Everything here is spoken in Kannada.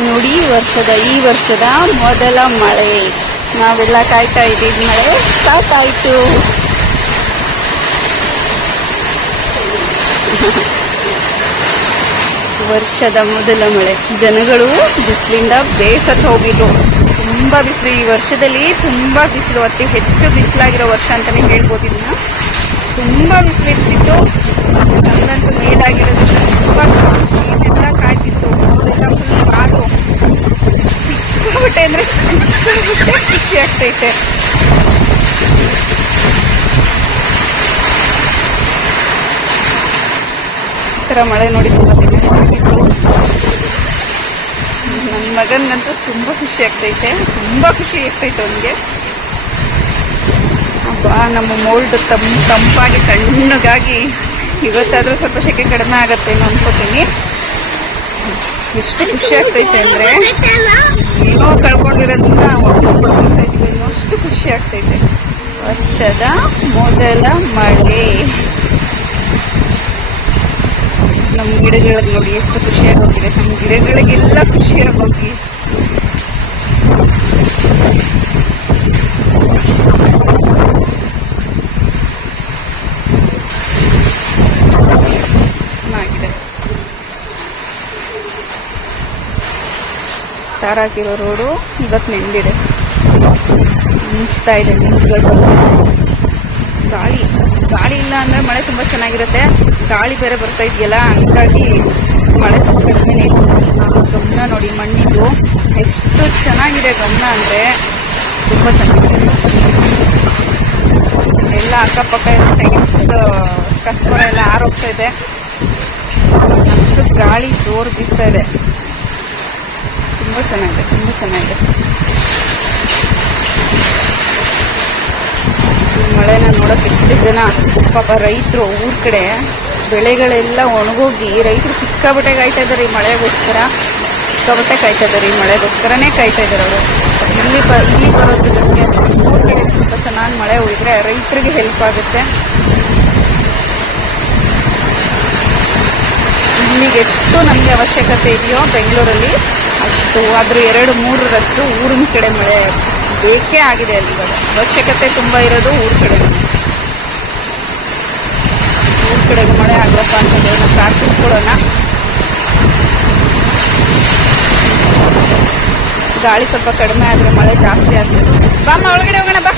ನೋಡಿ ವರ್ಷದ, ಈ ವರ್ಷದ ಮೊದಲ ಮಳೆ. ನಾವೆಲ್ಲ ಕಾಯ್ತಾ ಇದ್ದೀವಿ, ಮಳೆ ಸ್ಟಾರ್ಟ್ ಆಯ್ತು. ವರ್ಷದ ಮೊದಲ ಮಳೆ. ಜನಗಳು ಬಿಸಿಲಿಂದ ಬೇಸತ್ತು ಹೋಗಿದ್ರು. ತುಂಬಾ ಬಿಸಿಲು. ಈ ವರ್ಷದಲ್ಲಿ ತುಂಬಾ ಬಿಸಿಲು. ಅತಿ ಹೆಚ್ಚು ಬಿಸಿಲಾಗಿರೋ ವರ್ಷ ಅಂತಾನೆ ಹೇಳ್ಬೋದು ಇದನ್ನ. ತುಂಬಾ ಬಿಸಿಲು ಅಂದ್ರೆ ಖುಷಿ ಆಗ್ತೈತೆ. ಈ ಮಳೆ ನೋಡಿ ನನ್ನ ಮಗನಿಗಂತೂ ತುಂಬ ಖುಷಿ ಆಗ್ತೈತೆ. ತುಂಬ ಖುಷಿ ಆಗ್ತೈತೆ ಅವನಿಗೆ. ಅಬ್ಬಾ, ನಮ್ಮ ಮೋಲ್ಡ್ ತಂ ತಂಪಾಗಿ ತಣ್ಣಗಾಗಿ ಇವತ್ತಾದ್ರೂ ಸ್ವಲ್ಪ ಸೆಕೆ ಕಡಿಮೆ ಆಗತ್ತೆ ಅನ್ಕೋತೀನಿ. ಎಷ್ಟು ಖುಷಿ ಆಗ್ತೈತೆ ಅಂದ್ರೆ ಏನೋ ಕಳ್ಕೊಂಡಿರೋದನ್ನ ವಾಪಸ್ಕೊಳ್ತಾ ಇದೀವಿ ಅನ್ನೋ ಅಷ್ಟು ಖುಷಿ ಆಗ್ತೈತೆ. ವರ್ಷದ ಮೊದಲ ಮಳೆ. ನಮ್ಮ ಗಿಡಗಳಿಗೆ ನೋಡಿ ಎಷ್ಟು ಖುಷಿಯಾಗಿ ಹೋಗಿದೆ ನಮ್ಮ ಗಿಡಗಳಿಗೆಲ್ಲ ಖುಷಿಯಾಗಿ ಹೋಗಿ ಚೆನ್ನಾಗಿದೆ ತಾರ್ ಹಾಕಿರೋ ರೋಡು ಇವತ್ತು ನೆಂದಿದೆ. ಮಿಂಚ್ತಾ ಇದೆ, ಮಿಂಚುಗಳು ಗಾಳಿ ಗಾಳಿ ಇಲ್ಲ ಅಂದರೆ ಮಳೆ ತುಂಬ ಚೆನ್ನಾಗಿರುತ್ತೆ. ಗಾಳಿ ಬೇರೆ ಬರ್ತಾ ಇದೆಯಲ್ಲ, ಹಂಗಾಗಿ ಮಳೆ ಸ್ವಲ್ಪ ಕಡಿಮೆನೇ ಗಮನ ನೋಡಿ, ಮಣ್ಣಿದ್ದು ಎಷ್ಟು ಚೆನ್ನಾಗಿದೆ ಗಮನ ಅಂದರೆ ತುಂಬ ಚೆನ್ನಾಗಿದೆ. ಎಲ್ಲ ಅಕ್ಕಪಕ್ಕ ಸೈಡ್ಸ್ ಕಸ್ಬರ ಎಲ್ಲ ಆರೋಗ್ತಾ ಇದೆ. ಅಷ್ಟು ಗಾಳಿ ಜೋರು ಬೀಸ್ತಾ ಇದೆ. ತುಂಬಾ ಚೆನ್ನಾಗಿದೆ, ತುಂಬ ಚೆನ್ನಾಗಿದೆ. ಮಳೆನ ನೋಡೋಕೆ ಎಷ್ಟು ಜನ, ಪಾಪ ರೈತರು ಊರ ಕಡೆ ಬೆಳೆಗಳೆಲ್ಲ ಒಣಗೋಗಿ ರೈತರು ಸಿಕ್ಕಾಬಟ್ಟೆ ಕಾಯ್ತಾ ಇದ್ದಾರೆ ಈ ಮಳೆಗೋಸ್ಕರ. ಸಿಕ್ಕಾಬಟ್ಟೆ ಕಾಯ್ತಾ ಇದ್ದಾರೆ ಈ ಮಳೆಗೋಸ್ಕರನೇ ಕಾಯ್ತಾ ಇದ್ದಾರೆ ಅವರು. ಇಲ್ಲಿ ಬ, ಇಲ್ಲಿ ಬರೋದಕ್ಕೆ ಊರ್ ಕಡೆ ಸ್ವಲ್ಪ ಚೆನ್ನಾಗಿ ಮಳೆ ಹೋಗಿದ್ರೆ ರೈತರಿಗೆ ಹೆಲ್ಪ್ ಆಗುತ್ತೆ. ಇಲ್ಲಿಗೆ ಎಷ್ಟು ನಮಗೆ ಅವಶ್ಯಕತೆ ಇದೆಯೋ ಬೆಂಗಳೂರಲ್ಲಿ, ಅಷ್ಟು ಆದರೂ ಎರಡು, ಮೂರರಷ್ಟು ಊರಿನ ಕಡೆ ಮಳೆ ಬೇಕೇ ಆಗಿದೆ ಅಲ್ಲಿ ಅವಶ್ಯಕತೆ ತುಂಬ ಇರೋದು ಊರ ಕಡೆ ಊರ ಕಡೆಗೆ ಮಳೆ ಆಗ್ಲಪ್ಪ ಅಂತ ಹೇಳಿ ಪ್ರಾರ್ಥಿಸ್ಕೊಳ್ಳೋಣ. ಗಾಳಿ ಸ್ವಲ್ಪ ಕಡಿಮೆ ಆದರೆ ಮಳೆ ಜಾಸ್ತಿ ಆಗ್ತದೆ. ಬಾ ಅಮ್ಮ ಒಳಗಡೆ ಹೋಗೋಣ, ಬಾ.